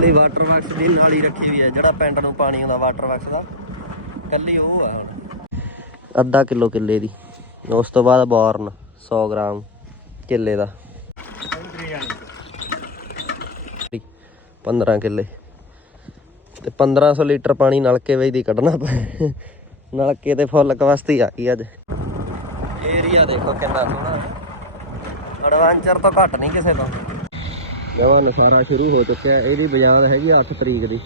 ਕੱਲੀ water works ਦੀ ਨਾਲੀ ਰੱਖੀ ਵੀ ਹੈ ਜਿਹੜਾ ਪਿੰਡ ਨੂੰ ਪਾਣੀ ਆਉਂਦਾ ਵਾਟਰ ਵਰਕਸ ਦਾ। ਕੱਲੀ ਉਹ ਆ ਹੁਣ। ਅੱਧਾ ਕਿਲੋ ਕਿੱਲੇ ਦੀ। ਉਸ ਤੋਂ ਬਾਅਦ ਬੋਰਨ 100 ਗ੍ਰਾਮ ਕਿੱਲੇ ਦਾ। 15 ਕਿੱਲੇ। ਤੇ 1500 ਲੀਟਰ ਪਾਣੀ ਨਲਕੇ ਵਿੱਚ ਦੀ ਕੱਢਣਾ ਪਏ ਨਲਕੇ ਤੇ ਫੁੱਲ ਕਵਸਤੀ ਆ ਗਈ ਅੱਜ। ਏਰੀਆ ਦੇਖੋ ਕਿੰਨਾ ਸੋਹਣਾ ਐਡਵੈਂਚਰ ਤਾਂ ਘੱਟ ਨਹੀਂ ਕਿਸੇ ਤੋਂ। ਨਵਾਂ ਨਖਾਰਾ ਸ਼ੁਰੂ ਹੋ ਚੁੱਕਿਆ ਇਹਦੀ ਬਜਾਂਦ ਹੈਗੀ 8 ਤਰੀਕ ਦੀ।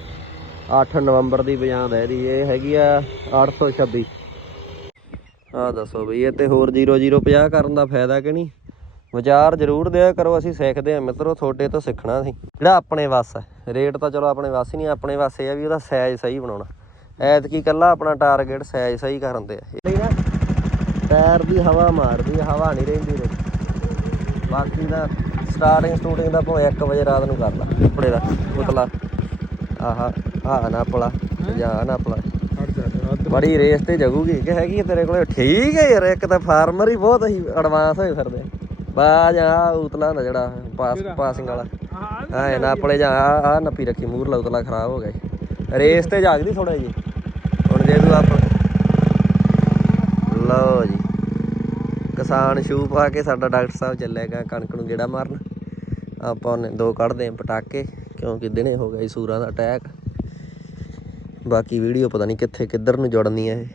8 ਨਵੰਬਰ ਦੀ ਬਜਾਂਦ ਹੈ ਇਹਦੀ। ਇਹ ਹੈਗੀ ਆ 826 ਆ ਦੱਸੋ ਬਈ, ਇਹ ਤੇ ਹੋਰ 0050 ਕਰਨ ਦਾ ਫਾਇਦਾ ਕਿ ਨਹੀਂ? ਵਿਚਾਰ ਜ਼ਰੂਰ ਦਿਆ ਕਰੋ, ਅਸੀਂ ਸਿੱਖਦੇ ਆ ਮਿੱਤਰੋ, ਤੁਹਾਡੇ ਤੋਂ ਸਿੱਖਣਾ ਸੀ। ਜਿਹੜਾ ਆਪਣੇ ਵਾਸ ਹੈ। ਰੇਟ ਤਾਂ ਚਲੋ ਆਪਣੇ ਵੱਸ ਹੀ ਨਹੀਂ, ਆਪਣੇ ਵੱਸ ਇਹ ਆ ਵੀ ਉਹਦਾ ਸਾਈਜ਼ ਸਹੀ ਬਣਾਉਣਾ। ਐਤ ਕੀ ਕੱਲਾ ਆਪਣਾ ਟਾਰਗੇਟ ਸਾਈਜ਼ ਸਹੀ ਕਰਨ ਦੇ ਆ। ਨਾ? ਟਾਇਰ ਦੀ ਹਵਾ ਮਾਰਦੀ ਹਵਾ ਨਹੀਂ ਰਹਿੰਦੀ ਰੇ ਬਾਕੀ ਦਾ ਸਟਾਰਟਿੰਗ ਸਟੂਟਿੰਗ ਦਾ ਭਾਵੇਂ 1 ਵਜੇ ਰਾਤ ਨੂੰ ਕਰ ਲਾ। ਕੱਪੜੇ ਦਾ ਉਤਲਾ ਆਹਾ ਆਹ ਨਾ ਪਲਾ ਜਾਂ ਨਾ ਪਲਾ ਬੜੀ ਰੇਸ ਤੇ ਜਗੂਗੀ। ਕਿ ਹੈਗੀ ਤੇਰੇ ਕੋਲੇ? ਠੀਕ ਹੈ ਯਾਰ ਇੱਕ ਤਾਂ ਫਾਰਮਰ ਹੀ ਬਹੁਤ ਅਸੀਂ ਐਡਵਾਂਸ ਹੋਏ ਫਿਰਦੇ ਬਾਜ ਆ ਉਤਲਾ ਹੁੰਦਾ ਜਿਹੜਾ ਪਾਸ ਪਾਸਿੰਗ ਵਾਲਾ। ਹਾਂ ਨਾ ਪਲੇ ਜਾ ਆ ਨੱਪੀ ਰੱਖੀ ਮੂਰ ਲਾ ਉਤਲਾ ਖਰਾਬ ਹੋ ਗਿਆ। ਰੇਸ ਤੇ ਜਾਗਦੀ ਥੋੜਾ ਜੀ ਹੁਣ ਜੇ ਤੂੰ ਆਪ ਲਓ ਜੀ। ਕਿਸਾਨ ਸ਼ੂ ਪਾ ਕੇ ਸਾਡਾ ਡਾਕਟਰ ਸਾਹਿਬ ਚੱਲੇਗਾ ਕਣਕ ਨੂੰ ਗੇੜਾ ਮਾਰਨ। ਆਪਾਂ ਉਹਨੇ ਦੋ ਕੱਢਦੇ ਆਂ ਪਟਾਕੇ, ਕਿਉਂਕਿ ਦਿਨੇ ਹੋ ਗਈ ਸੂਰਾਂ ਦਾ ਅਟੈਕ। ਬਾਕੀ ਵੀਡੀਓ ਪਤਾ ਨਹੀਂ ਕਿੱਥੇ ਕਿੱਧਰ ਨੂੰ ਜੁੜਨੀ ਹੈ ਇਹ।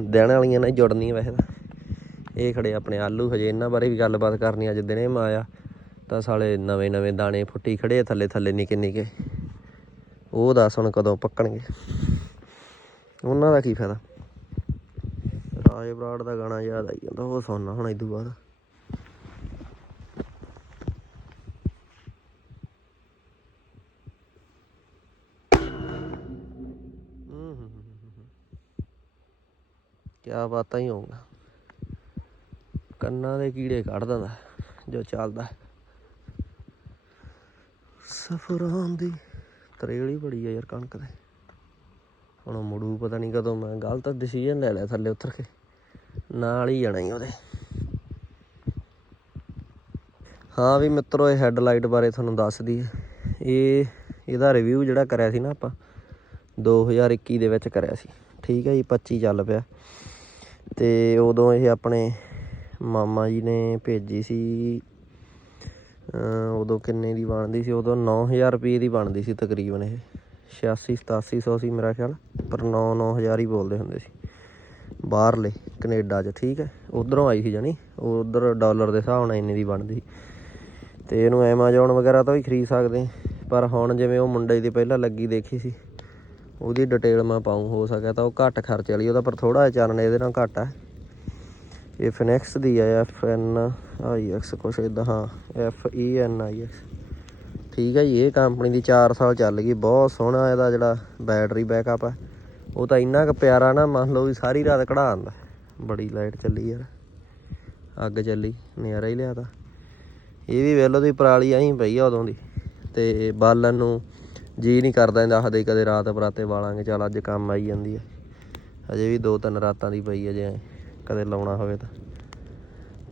ਦਿਨ ਵਾਲੀਆਂ ਨਾਲ ਹੀ ਜੁੜਨੀ ਵੈਸੇ ਤਾਂ। ਇਹ ਖੜੇ ਆਪਣੇ ਆਲੂ ਹਜੇ ਇਹਨਾਂ ਬਾਰੇ ਵੀ ਗੱਲਬਾਤ ਕਰਨੀ ਅੱਜ ਦਿਨੇ ਮਾਇਆ ਤਾਂ ਸਾਲੇ ਨਵੇਂ ਨਵੇਂ ਦਾਣੇ ਫੁੱਟੀ ਖੜੇ ਥੱਲੇ ਥੱਲੇ ਨਿੱਕੇ ਨਿੱਕੇ। ਉਹ ਦੱਸ ਹੁਣ ਕਦੋਂ ਪੱਕਣਗੇ। ਉਹਨਾਂ ਦਾ ਕੀ ਫਾਇਦਾ? ਰਾਜ ਬਰਾੜ ਦਾ ਗਾਣਾ ਯਾਦ ਆਈ ਜਾਂਦਾ, ਉਹ ਸੁਣਨਾ ਹੁਣ ਇਦੋਂ ਬਾਅਦ। ਕਿਆ ਬਾਤਾਂ ਹੀ ਹੋਊਗਾ। ਕੰਨਾਂ ਦੇ ਕੀੜੇ ਕੱਢ ਦਿੰਦਾ, ਜੋ ਚੱਲਦਾ। ਸਫਰਾਂ ਦੀ ਤਰੇੜੀ ਬੜੀ ਆ ਯਾਰ ਕਣਕ ਦੇ। ਹੁਣ ਉਹ ਮੁੜੂ ਪਤਾ ਨਹੀਂ ਕਦੋਂ, ਮੈਂ ਗਲਤ ਡਿਸੀਜਨ ਲੈ ਲਿਆ ਥੱਲੇ ਉਤਰ ਕੇ। ਨਾਲ ਹੀ ਜਾਣਾ ਹੀ ਉਹਦੇ। ਹਾਂ ਵੀ ਮਿੱਤਰੋ, ਇਹ ਹੈਡਲਾਈਟ ਬਾਰੇ ਤੁਹਾਨੂੰ ਦੱਸ ਦਈਏ। ਇਹ, ਇਹਦਾ ਰਿਵਿਊ ਜਿਹੜਾ ਕਰਿਆ ਸੀ ਨਾ ਆਪਾਂ 2021 ਦੇ ਵਿੱਚ ਕਰਿਆ ਸੀ। ਠੀਕ ਹੈ ਜੀ 25 ਚੱਲ ਪਿਆ। ਤੇ ਉਦੋਂ ਇਹ ਆਪਣੇ ਮਾਮਾ ਜੀ ਨੇ ਭੇਜੀ ਸੀ ਉਦੋਂ ਕਿੰਨੇ ਦੀ ਬਣਦੀ ਸੀ? ਉਦੋਂ 9000 ਰੁਪਏ ਦੀ ਬਣਦੀ ਸੀ ਤਕਰੀਬਨ ਇਹ। 86 8700 ਸੀ ਮੇਰਾ ਖਿਆਲ, ਪਰ 9 9000 ਹੀ ਬੋਲਦੇ ਹੁੰਦੇ ਸੀ। ਬਾਹਰਲੇ ਕੈਨੇਡਾ 'ਚ, ਠੀਕ ਹੈ? ਉਧਰੋਂ ਆਈ ਸੀ ਜਾਨੀ ਉਧਰ ਡਾਲਰ ਦੇ ਹਿਸਾਬ ਨਾਲ ਇੰਨੇ ਦੀ ਬਣਦੀ। ਸੀ ਤੇ ਇਹਨੂੰ ਐਮਾਜ਼ੋਨ ਵਗੈਰਾ ਤੋਂ ਵੀ ਖਰੀਦ ਸਕਦੇ ਪਰ ਹੁਣ ਜਿਵੇਂ ਉਹ ਮੁੰਡੇ ਦੀ ਪਹਿਲਾਂ ਲੱਗੀ ਦੇਖੀ ਸੀ, ਉਹਦੀ ਡਿਟੇਲ ਮੈਂ ਪਾਉਂ ਹੋ ਸਕਿਆ ਤਾਂ ਉਹ ਘੱਟ ਖਰਚ ਵਾਲੀ, ਉਹਦਾ ਪਰ ਥੋੜਾ ਜਿਹਾ ਚਾਨਣ ਇਹਦੇ ਨਾਲ ਘੱਟ ਹੈ ਇਹ ਫਿਨਿਕਸ ਦੀ ਹੈ ਐਫ ਐਨ ਆਈ ਐਕਸ ਕੁਛ ਇਦਾਂ ਹਾਂ F E N I X ਠੀਕ ਹੈ ਜੀ, ਇਹ ਕੰਪਨੀ ਦੀ 4 ਸਾਲ ਚੱਲ ਗਈ, ਬਹੁਤ ਸੋਹਣਾ ਇਹਦਾ ਜਿਹੜਾ ਬੈਟਰੀ ਬੈਕਅਪ ਹੈ ਉਹ ਤਾਂ ਇੰਨਾ ਕੁ ਪਿਆਰਾ ਨਾ, ਮੰਨ ਲਓ ਵੀ ਸਾਰੀ ਰਾਤ ਕਢਾ ਦਿੰਦਾ। ਬੜੀ ਲਾਈਟ ਚੱਲੀ ਯਾਰ। ਅੱਗ ਚੱਲੀ, ਨਜ਼ਾਰਾ ਹੀ ਲਿਆ ਤਾ। ਇਹ ਵੀ ਵੇਲੋ ਦੀ ਪਰਾਲੀ ਐਂ ਪਈ ਆ ਉਦੋਂ ਦੀ। ਤੇ ਬਾਲਣ ਨੂੰ ਜੀ ਨਹੀਂ ਕਰਦਾ ਇਹਦਾ ਹਦੇ ਕਦੇ ਰਾਤ ਬਰਾਤੇ ਵਾਲਾਂਗੇ ਚੱਲ ਅੱਜ ਕੰਮ ਆਈ ਜਾਂਦੀ ਹੈ ਅਜੇ ਵੀ ਦੋ ਤਿੰਨ ਰਾਤਾਂ ਦੀ ਪਈ ਹੈ ਜੇ, ਕਦੇ ਲਾਉਣਾ ਹੋਵੇ ਤਾਂ।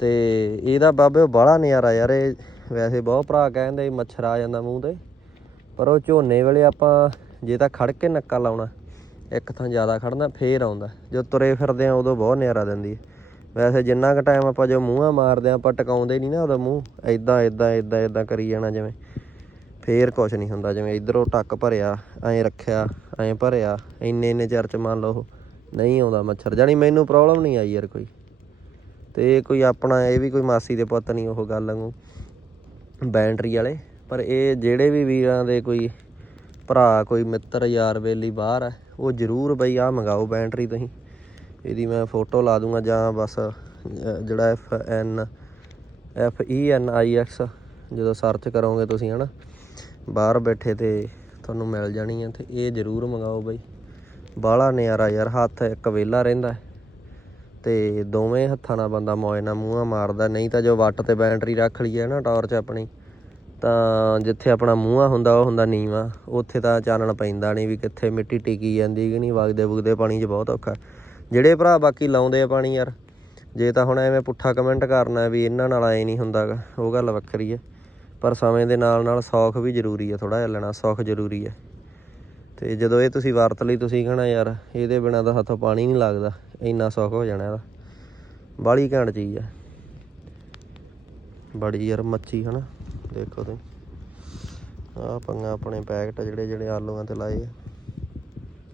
ਤੇ ਇਹਦਾ ਬਾਬੇ ਬਾਹਲਾ ਨਜ਼ਾਰਾ ਯਾਰ, ਇਹ ਵੈਸੇ ਬਹੁਤ ਭਰਾ ਕਹਿੰਦੇ, ਮੱਛਰ ਆ ਜਾਂਦਾ ਮੂੰਹ ਤੇ। ਪਰ ਉਹ ਝੋਨੇ ਵੇਲੇ ਆਪਾਂ, ਜੇ ਤਾਂ ਖੜ ਕੇ ਨੱਕਾ ਲਾਉਣਾ ਇੱਕ ਥਾਂ ਜ਼ਿਆਦਾ ਖੜਨਾ, ਫੇਰ ਆਉਂਦਾ। ਜੋ ਤੁਰੇ ਫਿਰਦੇ ਆ, ਉਦੋਂ ਬਹੁਤ ਨਜ਼ਾਰਾ ਦਿੰਦੀ ਹੈ। ਵੈਸੇ ਜਿੰਨਾ ਕੁ ਟਾਈਮ ਆਪਾਂ ਜੋ ਮੂੰਹਾਂ ਮਾਰਦੇ ਆ, ਆਪਾਂ ਟਿਕਾਉਂਦੇ ਨਹੀਂ ਨਾ ਉਹਦਾ ਮੂੰਹ ਐਦਾਂ ਐਦਾਂ ਐਦਾਂ ਐਦਾਂ ਕਰੀ ਜਾਣਾ ਜਿਵੇਂ। ਫੇਰ ਕੁਝ ਨਹੀਂ ਹੁੰਦਾ, ਜਿਵੇਂ ਇਧਰੋਂ ਟੱਕ ਭਰਿਆ, ਐਂ ਰੱਖਿਆ, ਐਂ ਭਰਿਆ, ਇੰਨੇ ਇੰਨੇ ਚਿਰ ਚ ਮੰਨ ਲਓ ਨਹੀਂ ਆਉਂਦਾ ਮੱਛਰ। ਜਾਨੀ ਮੈਨੂੰ ਪ੍ਰੋਬਲਮ ਨਹੀਂ ਆਈ ਯਾਰ ਕੋਈ। ਤੇ ਇਹ ਕੋਈ ਆਪਣਾ, ਇਹ ਵੀ ਕੋਈ ਮਾਸੀ ਦੇ ਪੁੱਤ ਨਹੀਂ ਉਹ ਗੱਲ ਵਾਂਗੂ। ਬੈਟਰੀ ਵਾਲੇ। ਪਰ ਇਹ ਜਿਹੜੇ ਵੀ ਵੀਰਾਂ ਦੇ ਕੋਈ ਭਰਾ ਕੋਈ ਮਿੱਤਰ ਯਾਰ ਬੇਲੀ ਬਾਹਰ ਹੈ ਉਹ ਜ਼ਰੂਰ ਬਈ ਆ ਮੰਗਾਓ ਬੈਟਰੀ ਤੁਸੀਂ। ਇਹਦੀ ਮੈਂ ਫੋਟੋ ਲਾ ਦੂੰਗਾ ਜਾਂ ਬਸ ਜਿਹੜਾ F N F E N I X ਜਦੋਂ ਸਰਚ ਕਰੋਗੇ ਤੁਸੀਂ ਹਨਾ, ਬਾਹਰ ਬੈਠੇ ਤੇ ਤੁਹਾਨੂੰ ਮਿਲ ਜਾਣੀ ਹੈ ਤੇ ਇਹ ਜ਼ਰੂਰ ਮੰਗਾਓ ਬਈ। ਬਾਹਲਾ ਨਜ਼ਾਰਾ ਯਾਰ, ਹੱਥ ਇੱਕ ਵੇਲਾ ਰਹਿੰਦਾ ਹੈ। ਤੇ ਦੋਵੇਂ ਹੱਥਾਂ ਨਾਲ ਬੰਦਾ ਮੌਜ ਨਾਲ ਮੂੰਹਾਂ ਮਾਰਦਾ, ਨਹੀਂ ਤਾਂ ਜੋ ਵੱਟ ਤੇ ਬੈਟਰੀ ਰੱਖ ਲਈਏ ਨਾ ਟਾਰਚ ਆਪਣੀ। ਤਾਂ ਜਿੱਥੇ ਆਪਣਾ ਮੂੰਹਾਂ ਹੁੰਦਾ, ਉਹ ਹੁੰਦਾ ਨੀਵਾ। ਉੱਥੇ ਤਾਂ ਚਾਨਣ ਪੈਂਦਾ ਨਹੀਂ ਵੀ ਕਿੱਥੇ ਮਿੱਟੀ ਟਿਕੀ ਜਾਂਦੀ ਕਿ ਨਹੀਂ, ਵਗਦੇ ਵਗਦੇ ਪਾਣੀ 'ਚ ਬਹੁਤ ਔਖਾ। ਜਿਹੜੇ ਭਰਾ ਬਾਕੀ ਲਾਉਂਦੇ ਆ ਪਾਣੀ ਯਾਰ, ਜੇ ਤਾਂ ਹੁਣ ਐਵੇਂ ਪੁੱਠਾ ਕਮੈਂਟ ਕਰਨਾ ਵੀ ਇਹਨਾਂ ਨਾਲ ਐ ਨਹੀਂ ਹੁੰਦਾਗਾ ਉਹ ਗੱਲ ਵੱਖਰੀ ਹੈ ਪਰ ਸਮੇਂ ਦੇ ਨਾਲ ਨਾਲ ਸੌਖ ਵੀ ਜ਼ਰੂਰੀ ਹੈ ਥੋੜਾ ਜਿਹਾ ਲੈਣਾ, ਸੌਖ ਜ਼ਰੂਰੀ ਹੈ ਤੇ ਜਦੋਂ ਇਹ ਤੁਸੀਂ ਵਰਤ ਲਈ ਤੁਸੀਂ ਕਹਣਾ ਯਾਰ, ਇਹਦੇ ਬਿਨਾ ਤਾਂ ਹੱਥੋਂ ਪਾਣੀ ਨਹੀਂ ਲੱਗਦਾ, ਇੰਨਾ ਸੌਖ ਹੋ ਜਾਣਾ ਇਹਦਾ। ਬਾਹਲੀ ਘੈਂਟ ਚੀਜ਼ ਹੈ ਬੜੀ ਯਾਰ ਮੱਛੀ, ਹਨਾ? ਦੇਖੋ ਤੁਸੀਂ। ਆ ਪੰਗਾ ਆਪਣੇ ਪੈਕਟ ਜਿਹੜੇ ਜਿਹੜੇ ਆਲੂਆਂ ਤੇ ਲਾਏ ਆ।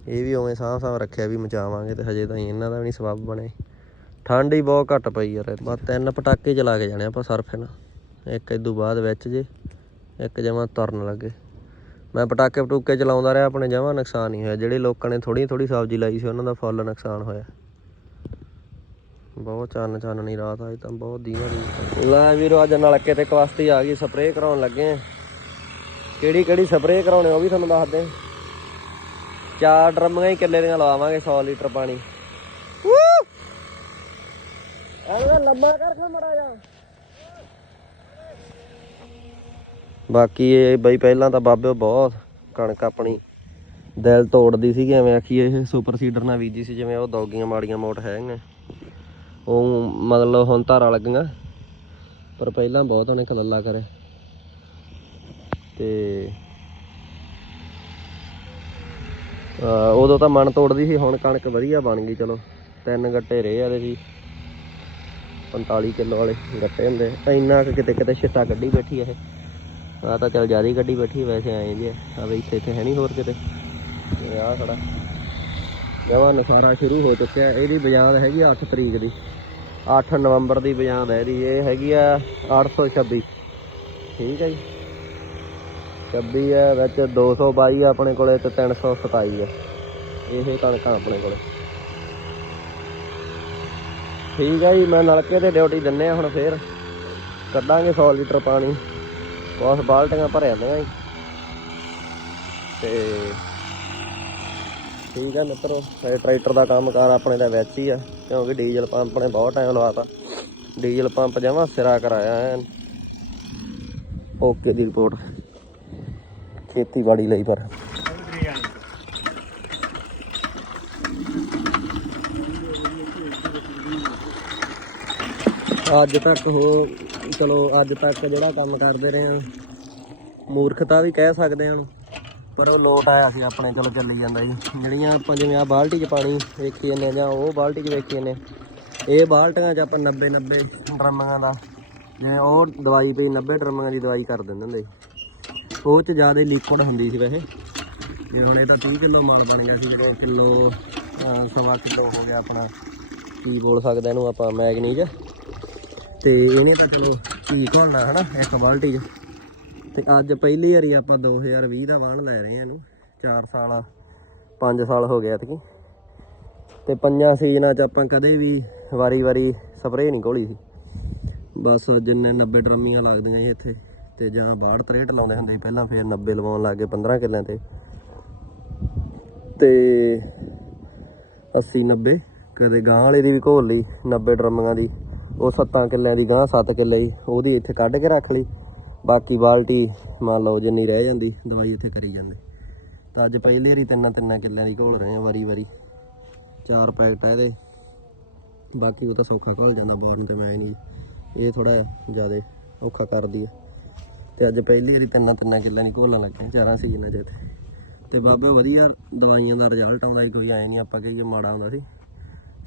ਇਹ ਵੀ ਉਵੇਂ ਸਾਂਭ ਸਾਂਭ ਰੱਖਿਆ ਵੀ ਮਚਾਵਾਂਗੇ ਤੇ ਹਜੇ ਤਾਂ ਇਹਨਾਂ ਦਾ ਵੀ ਨਹੀਂ ਸਬੱਬ ਬਣੇ। ਠੰਡ ਹੀ ਬਹੁਤ ਘੱਟ ਪਈ ਯਾਰ ਬਸ ਤਿੰਨ ਪਟਾਕੇ ਚਲਾ ਕੇ ਜਾਣੇ ਆਪਾਂ ਸਰਫੇ ਨਾਲ ਇੱਕ ਇਦੋਂ ਬਾਅਦ ਵਿੱਚ ਜੇ, ਇੱਕ ਜਮਾਂ ਤੁਰਨ ਲੱਗੇ। ਮੈਂ ਪਟਾਕੇ ਪਟੂਕੇ ਚਲਾਉਂਦਾ ਰਿਹਾ, ਆਪਣੇ ਜਮਾਂ ਨੁਕਸਾਨ ਹੀ ਹੋਇਆ। ਜਿਹੜੇ ਲੋਕਾਂ ਨੇ ਥੋੜੀ ਥੋੜੀ ਸਬਜ਼ੀ ਲਾਈ ਸੀ, ਉਹਨਾਂ ਦਾ ਫੁੱਲ ਨੁਕਸਾਨ ਹੋਇਆ। ਬਹੁਤ ਚੰਨ ਚਾਨਣੀ ਰਾਤ ਅੱਜ ਤਾਂ ਬਹੁਤ ਦੀਵਾ ਦੀ ਲੈ ਵੀਰੋ ਅੱਜ ਨਲਕੇ ਤੇ ਕਵਸਤੀ ਆ ਗਈ ਸਪਰੇਅ ਕਰਾਉਣ ਲੱਗੇ ਆ। ਕਿਹੜੀ ਕਿਹੜੀ ਸਪਰੇਅ ਕਰਾਉਣੇ ਉਹ ਵੀ ਤੁਹਾਨੂੰ ਦੱਸਦੇ ਚਾਰ ਡਰਮੀਆਂ ਹੀ ਕਿੱਲੇ ਦੀਆਂ ਲਵਾਵਾਂਗੇ 100 ਲੀਟਰ ਪਾਣੀ। ਐਵੇਂ ਲੰਮਾ ਕਰ ਕੇ ਮੜਾ ਜਾ ਬਾਕੀ ਇਹ ਬਈ ਪਹਿਲਾਂ ਤਾਂ ਬਾਬੇ ਬਹੁਤ ਕਣਕ ਆਪਣੀ ਦਿਲ ਤੋੜਦੀ ਸੀ ਐਵੇਂ ਆਖੀ ਇਹ ਸੁਪਰ ਸੀਡਰ ਨਾਲ ਬੀਜੀ ਸੀ ਜਿਵੇਂ ਉਹ ਦੌਗੀਆਂ ਮਾੜੀਆਂ ਮੋਟ ਹੈਗੀਆਂ। ਉਹ ਮਤਲਬ ਹੁਣ ਧਾਰਾਂ ਲੱਗੀਆਂ। ਪਰ ਪਹਿਲਾਂ ਬਹੁਤ ਉਹਨੇ ਕਲੱਲਾ ਕਰੇ ਤੇ ਉਦੋਂ ਤਾਂ ਮਨ ਤੋੜਦੀ ਸੀ, ਹੁਣ ਕਣਕ ਵਧੀਆ ਬਣ ਗਈ, ਚਲੋ। ਤਿੰਨ ਗੱਟੇ ਰਹੇ ਆ ਸੀ ਜੀ 45 ਕਿਲੋ ਵਾਲੇ ਗੱਟੇ ਹੁੰਦੇ। ਇੰਨਾ ਕੁ ਕਿਤੇ ਕਿਤੇ ਛਿੱਟਾ ਕੱਢੀ ਬੈਠੀ ਆ ਇਹ। ਆ ਤਾਂ ਚਲ ਜ਼ਿਆਦਾ ਹੀ ਕੱਢੀ ਬੈਠੀ ਵੈਸੇ ਆਏ ਜੀ ਆ। ਬਈ ਇੱਥੇ ਇੱਥੇ ਹੈ ਨਹੀਂ ਹੋਰ ਕਿਤੇ। ਤੇ ਆ ਖੜਾ। ਜਵਾ ਨਸਾਰਾ ਸ਼ੁਰੂ ਹੋ ਚੁੱਕਿਆ ਇਹਦੀ ਬਜਾਂਦ ਹੈਗੀ 8 ਤਰੀਕ ਦੀ। 8 ਨਵੰਬਰ ਦੀ ਬਜਾਂਦ ਹੈ ਇਹਦੀ। ਇਹ ਹੈਗੀ ਆ 826 ਠੀਕ ਹੈ ਜੀ। 26 ਹੈ, ਵਿੱਚ 222 ਆ ਆਪਣੇ ਕੋਲੇ ਤੇ 327 ਹੈ। ਇਹ ਕਣਕਾਂ ਆਪਣੇ ਕੋਲੇ। ਠੀਕ ਹੈ ਜੀ, ਮੈਂ ਨਲਕੇ ਤੇ ਡਿਊਟੀ ਦਿੰਨੇ ਆ ਹੁਣ ਫੇਰ। ਕੱਢਾਂਗੇ 100 ਲੀਟਰ ਪਾਣੀ। ਕੁਛ ਬਾਲਟੀਆਂ ਭਰਿਆ ਦੀਆਂ ਜੀ। ਤੇ ਠੀਕ ਹੈ ਮਿੱਤਰੋ, ਇਹ ਟਰੈਕਟਰ ਦਾ ਕੰਮ ਕਾਰ ਆਪਣੇ ਦਾ ਵਿੱਚ ਹੀ ਆ, ਕਿਉਂਕਿ ਡੀਜ਼ਲ ਪੰਪ ਨੇ ਬਹੁਤ ਟਾਈਮ ਲਵਾਤਾ। ਡੀਜ਼ਲ ਪੰਪ ਜਮਾ ਸਿਰਾ ਕਰਾਇਆ ਐਨ। ਓਕੇ ਦੀ ਰਿਪੋਰਟ। ਖੇਤੀਬਾੜੀ ਲਈ ਪਰ। ਅੱਜ ਤੱਕ ਹੋ, ਚਲੋ ਅੱਜ ਤੱਕ ਜਿਹੜਾ ਕੰਮ ਕਰਦੇ ਰਹੇ ਆ, ਮੂਰਖਤਾ ਵੀ ਕਹਿ ਸਕਦੇ ਆ ਉਹਨੂੰ। ਪਰ ਉਹ ਲੋਟ ਆਇਆ ਸੀ ਆਪਣੇ, ਚਲੋ ਚੱਲੀ ਜਾਂਦਾ ਜੀ। ਜਿਹੜੀਆਂ ਆਪਾਂ ਜਿਵੇਂ ਆ ਬਾਲਟੀ 'ਚ ਪਾਣੀ ਵੇਖੀ ਜਾਂਦੇ ਹਾਂ ਜਾਂ ਉਹ ਬਾਲਟੀ 'ਚ ਵੇਖੀ ਜਾਂਦੇ ਹਾਂ। ਇਹ ਬਾਲਟੀਆਂ 'ਚ ਆਪਾਂ 90 90 ਡਰਮਾਂ ਦਾ, ਜਿਵੇਂ ਉਹ ਦਵਾਈ ਪਈ 90 ਡਰਮਾਂ ਦੀ ਦਵਾਈ ਕਰ ਦਿੰਦੇ ਹੁੰਦੇ ਸੀ। ਉਹ 'ਚ ਜ਼ਿਆਦਾ ਲਿਕੁਇਡ ਹੁੰਦੀ ਸੀ ਵੈਸੇ। ਜਿਵੇਂ ਹੁਣ ਇਹ ਤਾਂ 30 ਕਿਲੋ ਮਾਲ ਬਣ ਗਿਆ ਸੀ, ਜਿਹੜੇ ਕਿਲੋ ਸਵਾ ਕਿਲੋ ਹੋ ਗਿਆ ਆਪਣਾ। ਕੀ ਬੋਲ ਸਕਦਾ ਇਹਨੂੰ ਆਪਾਂ ਮੈਗਨੀਜ। ਤੇ ਇਹਨੇ ਤਾਂ ਚਲੋ ਕੀ ਘੋਲਣਾ ਹਨਾ, ਇੱਕ ਬਾਲਟੀ 'ਚ। ਤੇ ਅੱਜ ਪਹਿਲੀ ਵਾਰੀ ਆਪਾਂ 2020 ਦਾ ਵਾਹਣ ਲੈ ਰਹੇ ਆ ਇਹਨੂੰ। 4 ਸਾਲ 5 ਸਾਲ ਹੋ ਗਿਆ ਐਤਕੀ। ਤੇ ਪੰਜਾਂ ਸੀਜ਼ਨਾਂ 'ਚ ਆਪਾਂ ਕਦੇ ਵੀ ਵਾਰੀ-ਵਾਰੀ ਸਪਰੇਅ ਨਹੀਂ ਘੋਲੀ ਸੀ। ਬਸ ਜਿੰਨੇ 90 ਡਰਮੀਆਂ ਲੱਗਦੀਆਂ ਸੀ ਇੱਥੇ, ਤੇ ਜਾਂ 62 63 ਲਾਉਂਦੇ ਹੁੰਦੇ ਸੀ ਪਹਿਲਾਂ, ਫਿਰ 90 ਲਵਾਉਣ ਲੱਗ ਗਏ 15 ਕਿੱਲਿਆਂ ਤੇ। ਤੇ 80 90 ਕਦੇ ਗਾਂ ਵਾਲੇ ਦੀ ਵੀ ਘੋਲ ਲਈ 90 ਡਰਮੀਆਂ ਦੀ। ਉਹ 7 ਕਿੱਲਿਆਂ ਦੀ ਗਾਂ 7 ਕਿੱਲੇ ਉਹਦੀ ਇੱਥੇ ਕੱਢ ਕੇ ਰੱਖ ਲਈ। ਬਾਕੀ ਬਾਲਟੀ ਮੰਨ ਲਓ ਜਿੰਨੀ ਰਹਿ ਜਾਂਦੀ, ਦਵਾਈ ਉੱਥੇ ਕਰੀ ਜਾਂਦੇ। ਤਾਂ ਅੱਜ ਪਹਿਲੀ ਵਾਰੀ ਤਿੰਨਾਂ ਤਿੰਨਾਂ ਕਿੱਲਿਆਂ ਦੀ ਘੋਲ ਰਹੇ ਆ ਵਾਰੀ ਵਾਰੀ। ਚਾਰ ਪੈਕਟ ਆ ਇਹਦੇ। ਬਾਕੀ ਉਹ ਤਾਂ ਸੌਖਾ ਘੋਲ ਜਾਂਦਾ, ਬੋਰਨ ਤੇ ਮੈਂ ਨਹੀਂ ਇਹ ਥੋੜਾ ਜ਼ਿਆਦਾ ਔਖਾ ਕਰਦੀ ਆ। ਤੇ ਅੱਜ ਪਹਿਲੀ ਵਾਰੀ ਤਿੰਨਾਂ ਤਿੰਨਾਂ ਕਿੱਲਿਆਂ ਦੀ ਘੋਲਣ ਲੱਗੇ ਚਾਰਾਂ ਸੀਜ਼ਨਾਂ ਚ ਇੱਥੇ। ਤੇ ਬਾਬੇ ਵਧੀਆ ਦਵਾਈਆਂ ਦਾ ਰਿਜ਼ਲਟ ਆਉਂਦਾ ਸੀ, ਕੋਈ ਐ ਨਹੀਂ ਆਪਾਂ ਕਹੀਏ ਮਾੜਾ ਆਉਂਦਾ ਸੀ।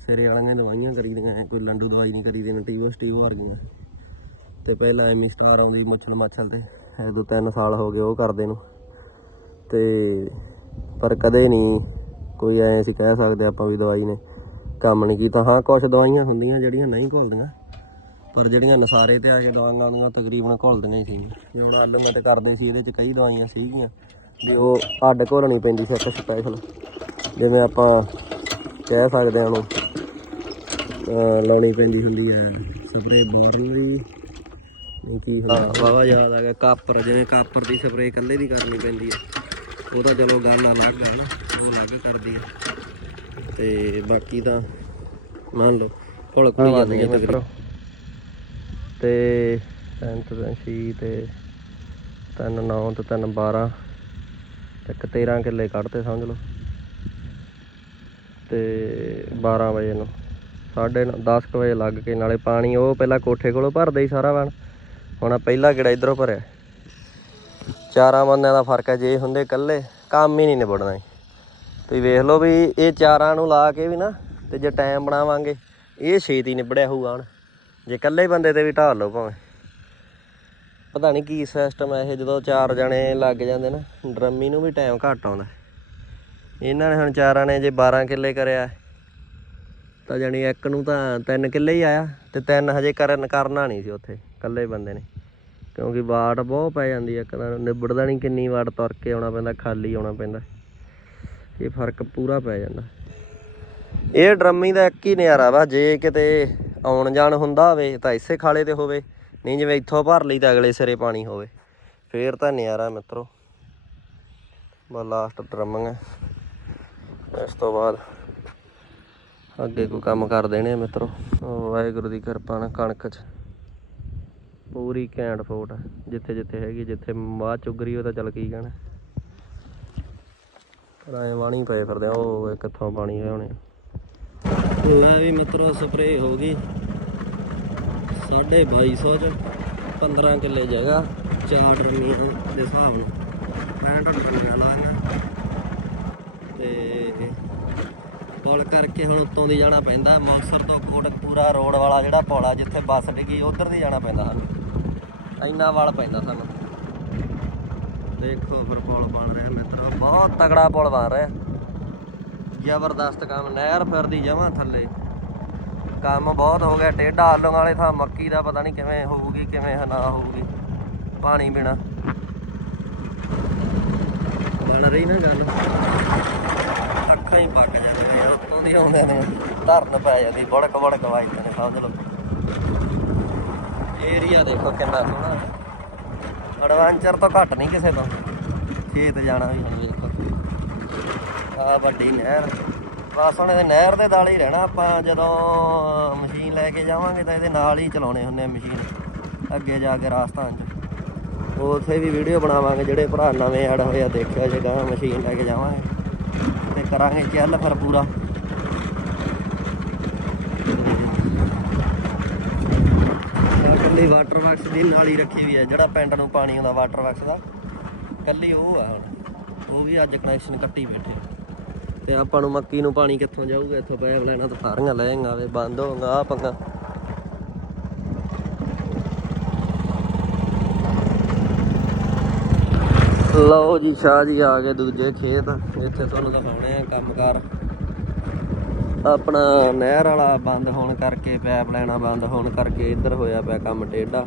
ਸਿਰੇ ਵਾਲੀਆਂ ਦਵਾਈਆਂ ਕਰੀ ਦੀਆਂ ਕੋਈ ਲੰਡੂ ਦਵਾਈ ਨਹੀਂ ਕਰੀਦੀ, ਨਾ ਟੀਵੋ, ਸਟੀਵ ਵਰਗੀਆਂ। ਤੇ ਪਹਿਲਾਂ ਐਮੀ ਸਟਾਰ ਆਉਂਦੀ ਸੀ ਮੁੱਛਲ ਮੱਛਲ ਤੇ। ਇਹ ਦੋ ਤਿੰਨ ਸਾਲ ਹੋ ਗਏ ਉਹ ਕਰਦੇ ਨੂੰ। ਤੇ ਪਰ ਕਦੇ ਨਹੀਂ ਕੋਈ ਐ ਅਸੀਂ ਕਹਿ ਸਕਦੇ ਆਪਾਂ ਵੀ ਦਵਾਈ ਨੇ ਕੰਮ ਨਹੀਂ ਕੀਤਾ। ਹਾਂ ਕੁਝ ਦਵਾਈਆਂ ਹੁੰਦੀਆਂ ਜਿਹੜੀਆਂ ਨਹੀਂ ਘੁਲਦੀਆਂ, ਪਰ ਜਿਹੜੀਆਂ ਨਸਾਰੇ ਤੇ ਆ ਕੇ ਦਵਾਈਆਂ ਆਉਂਦੀਆਂ ਤਕਰੀਬਨ ਘੁਲਦੀਆਂ ਹੀ ਸੀ। ਜਿਵੇਂ ਆਲੂ ਮੈਂ ਕਰਦੇ ਸੀ, ਇਹਦੇ ਚ ਕਈ ਦਵਾਈਆਂ ਸੀਗੀਆਂ ਵੀ ਉਹ ਅੱਡ ਘੋਲਣੀ ਪੈਂਦੀ ਸੀ ਇੱਕ ਸਪੈਸ਼ਲ ਜਿਵੇਂ ਆਪਾਂ ਕਹਿ ਸਕਦੇ ਹਾਂ ਉਹਨੂੰ ਲਾਉਣੀ ਪੈਂਦੀ ਹੁੰਦੀ ਹੈ ਸਪਰੇ ਬੋਰਲੀ ਨਹੀਂ ਕੀ ਹੁੰਦਾ? ਵਾਵਾ ਯਾਦ ਆ ਗਿਆ ਕਾਪਰ ਜਿਵੇਂ ਕਾਪਰ ਦੀ ਸਪਰੇ ਇਕੱਲੇ ਦੀ ਕਰਨੀ ਪੈਂਦੀ ਹੈ ਉਹ ਤਾਂ ਚਲੋ ਗੱਲ ਅਲੱਗ ਹੈ ਨਾ ਉਹ ਅਲੱਗ ਕਰਦੀ ਹੈ ਤੇ ਬਾਕੀ ਤਾਂ ਮੰਨ ਲਓ ਕੋਲ ਕੋਈ ਜਾਂਦੀ ਹੈ ਤਕਰੀਬਨ। ਤੇ ਤਿੰਨ ਤੇ ਛੇ ਤੇ ਤਿੰਨ ਨੌ ਤੇ ਤਿੰਨ 12 ਇੱਕ 13 ਕਿੱਲੇ ਕੱਢਤੇ ਸਮਝ ਲਓ। ਤੇ 12 ਵਜੇ ਨੂੰ ਸਾਢੇ 10 ਵਜੇ ਲੱਗ ਕੇ ਨਾਲੇ ਪਾਣੀ ਉਹ ਪਹਿਲਾਂ ਕੋਠੇ ਕੋਲੋਂ ਭਰਦੇ ਸੀ ਸਾਰਾ ਵਣ ਹੁਣ ਪਹਿਲਾ ਕਿਹੜਾ ਇਧਰੋਂ ਭਰਿਆ? ਚਾਰਾਂ ਬੰਦਿਆਂ ਦਾ ਫ਼ਰਕ ਹੈ ਜੇ ਹੁੰਦੇ ਇਕੱਲੇ, ਕੰਮ ਹੀ ਨਹੀਂ ਨਿਬੜਨਾ ਤੁਸੀਂ ਵੇਖ ਲਓ ਵੀ ਇਹ ਚਾਰਾਂ ਨੂੰ ਲਾ ਕੇ ਵੀ ਨਾ, ਤੇ ਜੇ ਟਾਈਮ ਬਣਾਵਾਂਗੇ, ਇਹ ਛੇਤੀ ਨਿਬੜਿਆ ਹੋਊਗਾ ਹੁਣ। ਜੇ ਇਕੱਲੇ ਬੰਦੇ ਤੇ ਵੀ ਢਾਲ ਲਓ ਭਾਵੇਂ। ਪਤਾ ਨਹੀਂ ਕੀ ਸਿਸਟਮ ਹੈ ਇਹ, ਜਦੋਂ ਚਾਰ ਜਣੇ ਲੱਗ ਜਾਂਦੇ ਨਾ, ਡਰਮੀ ਨੂੰ ਵੀ ਟਾਈਮ ਘੱਟ ਆਉਂਦਾ। ਇਹਨਾਂ ਨੇ ਹੁਣ ਚਾਰਾਂ ਨੇ ਜੇ 12 ਕਿੱਲੇ ਕਰਿਆ, ਤਾਂ ਜਾਣੀ ਇੱਕ ਨੂੰ ਤਾਂ 3 ਕਿੱਲੇ ਹੀ ਆਇਆ, ਤੇ ਤਿੰਨ ਹਜੇ ਕਰਨ ਕਰਨਾ ਨਹੀਂ ਸੀ ਉੱਥੇ, ਇਕੱਲੇ ਬੰਦੇ ਨੇ। ਕਿਉਂਕਿ ਵਾਟ ਬਹੁਤ ਪੈ ਜਾਂਦੀ ਹੈ ਇੱਕ ਤਾਂ ਨਿਬੜਦਾ ਨਹੀਂ, ਕਿੰਨੀ ਵਾਟ ਤੁਰ ਕੇ ਆਉਣਾ ਪੈਂਦਾ, ਖਾਲੀ ਆਉਣਾ ਪੈਂਦਾ। ਇਹ ਫ਼ਰਕ ਪੂਰਾ ਪੈ ਜਾਂਦਾ। ਇਹ ਡਰਮੀ ਦਾ ਇੱਕ ਹੀ ਨਿਆਰਾ ਵਾ, ਜੇ ਕਿਤੇ ਆਉਣ ਜਾਣ ਹੁੰਦਾ ਹੋਵੇ ਤਾਂ ਇਸੇ ਖਾਲੇ ਤੇ ਹੋਵੇ, ਨਹੀਂ ਜਿਵੇਂ ਇੱਥੋਂ ਭਰ ਲਈ ਤਾਂ ਅਗਲੇ ਸਿਰੇ ਪਾਣੀ ਹੋਵੇ। ਫੇਰ ਤਾਂ ਨਿਆਰਾ ਮਿੱਤਰੋ ਬਾ ਲਾਸਟ ਡਰਮਿੰਗ ਹੈ ਇਸ ਤੋਂ ਬਾਅਦ ਅੱਗੇ ਕੋਈ ਕੰਮ ਕਰ ਦੇਣੇ ਆ ਮਿੱਤਰੋ। ਵਾਹਿਗੁਰੂ ਦੀ ਕਿਰਪਾ ਨਾਲ ਕਣਕ 'ਚ। ਪੂਰੀ ਘੈਂਟ ਫੋਟ ਆ, ਜਿੱਥੇ ਜਿੱਥੇ ਹੈਗੀ ਜਿੱਥੇ ਬਾਅਦ ਚੁਗਰੀ ਉਹ ਤਾਂ ਚੱਲ ਕੀ ਕਹਿਣਾ। ਪਰ ਐ ਵਾਣੀ ਪਏ ਫਿਰਦੇ ਆ, ਉਹ ਕਿੱਥੋਂ ਪਾਣੀ ਹੋਏ ਲੈ ਵੀ ਮਿੱਤਰੋ ਸਪਰੇ ਹੋ ਗਈ। 2250 ਚ 15 ਕਿੱਲੇ ਜਗ੍ਹਾ, ਚਾਰ ਡਰਮੀਆਂ ਦੇ ਹਿਸਾਬ ਨਾਲ। 65 ਡਰਮੀਆਂ ਲਾਈਆਂ ਤੇ ਪੁਲ ਕਰਕੇ ਹੁਣ ਉੱਤੋਂ ਦੀ ਜਾਣਾ ਪੈਂਦਾ, ਮੁਕਤਸਰ ਤੋਂ ਕੋਟਕਪੂਰਾ ਰੋਡ ਵਾਲਾ ਜਿਹੜਾ ਪੁਲ ਆ, ਜਿੱਥੇ ਬੱਸ ਡਿੱਗੀ, ਉਧਰ ਦੀ ਜਾਣਾ ਪੈਂਦਾ ਸਾਨੂੰ। ਇੰਨਾ ਵਲ ਪੈਂਦਾ ਸਾਨੂੰ। ਦੇਖੋ ਫਿਰ ਪੁਲ ਬਣ ਰਿਹਾ ਮਿੱਤਰੋ, ਬਹੁਤ ਤਗੜਾ ਪੁਲ ਬਣ ਰਿਹਾ। ਜ਼ਬਰਦਸਤ ਕੰਮ, ਨਹਿਰ ਫਿਰਦੀ ਜਮਾਂ ਥੱਲੇ। ਕੰਮ ਬਹੁਤ ਹੋ ਗਿਆ, ਟੇਢਾ ਆਲੂ ਵਾਲੇ ਥਾਂ, ਮੱਕੀ ਦਾ ਪਤਾ ਨਹੀਂ ਕਿਵੇਂ ਹੋਊਗੀ, ਕਿਵੇਂ ਨਾ ਹੋਊਗੀ, ਪਾਣੀ ਬਿਨਾ। ਬਣ ਰਹੀ ਨਾ ਗੱਲ। ਅੱਖਾਂ ਹੀ ਪੱਕ ਜਾਂਦੀਆਂ, ਉੱਤੋਂ ਦੀ ਆਉਂਦੇ ਨੇ ਧਰਨ ਪੈ ਜਾਂਦੀ ਬੜਕ ਬੜਕ ਵੱਜਦੇ ਨੇ ਸਮਝ ਲਓ। ਏਰੀਆ ਦੇਖੋ ਕਿੰਨਾ ਸੋਹਣਾ ਐਡਵੈਂਚਰ ਤਾਂ ਘੱਟ ਨਹੀਂ ਕਿਸੇ ਤੋਂ। ਖੇਤ ਜਾਣਾ ਵੀ ਹੁਣ ਵੇਖੋ। ਆ ਵੱਡੀ ਨਹਿਰ। ਬਸ ਹੁਣ ਇਹਦੇ ਨਹਿਰ ਦੇ ਨਾਲ ਹੀ ਰਹਿਣਾ। ਆਪਾਂ ਜਦੋਂ ਮਸ਼ੀਨ ਲੈ ਕੇ ਜਾਵਾਂਗੇ ਤਾਂ ਇਹਦੇ ਨਾਲ ਹੀ ਚਲਾਉਣੇ ਹੁੰਦੇ ਆ ਮਸ਼ੀਨ। ਅੱਗੇ ਜਾ ਕੇ ਰਾਜਸਥਾਨ 'ਚ। ਉੱਥੇ ਵੀ ਵੀਡੀਓ ਬਣਾਵਾਂਗੇ ਜਿਹੜੇ ਭਰਾ ਨਵੇਂ ਐਡ ਹੋਏ ਆ, ਦੇਖਿਆ ਜੇ ਗਾਂ ਮਸ਼ੀਨ ਲੈ ਕੇ ਜਾਵਾਂਗੇ। ਤੇ ਕਰਾਂਗੇ ਚੱਲ ਫਿਰ ਪੂਰਾ। ਆਹ ਵਾਟਰ ਬਾਕਸ ਦੀ ਨਾਲ ਰੱਖੀ ਵੀ ਹੈ, ਜਿਹੜਾ ਪਿੰਡ ਨੂੰ ਪਾਣੀ ਆਉਂਦਾ ਵਾਟਰ ਬਾਕਸ ਦਾ। ਕੱਲੀ ਉਹ ਆ ਹੁਣ। ਉਹ ਵੀ ਅੱਜ ਕਨੈਕਸ਼ਨ ਕੱਟੀ ਬੈਠੇ। ਤੇ ਆਪਾਂ ਨੂੰ ਮੱਕੀ ਨੂੰ ਪਾਣੀ ਕਿੱਥੋਂ ਜਾਊਗਾ? ਇੱਥੋਂ ਪੈਪ ਲੈਣਾ ਤਾਂ ਸਾਰੀਆਂ ਲੈਂਗਾ ਵੇ ਬੰਦ ਹੋਗਾ ਆ ਪੰਗਾ। ਲਓ ਜੀ, ਸ਼ਾਹ ਜੀ ਆ ਗਏ ਦੂਜੇ ਖੇਤ। ਇੱਥੇ ਤੁਹਾਨੂੰ ਦਿਖਾਉਣੇ ਆ ਕੰਮਕਾਰ। ਆਪਣਾ ਨਹਿਰ ਵਾਲਾ ਬੰਦ ਹੋਣ ਕਰਕੇ ਪੈਪ ਲੈਣਾ ਬੰਦ ਹੋਣ ਕਰਕੇ ਇੱਧਰ ਹੋਇਆ ਪਿਆ ਕੰਮ ਟੇਢਾ।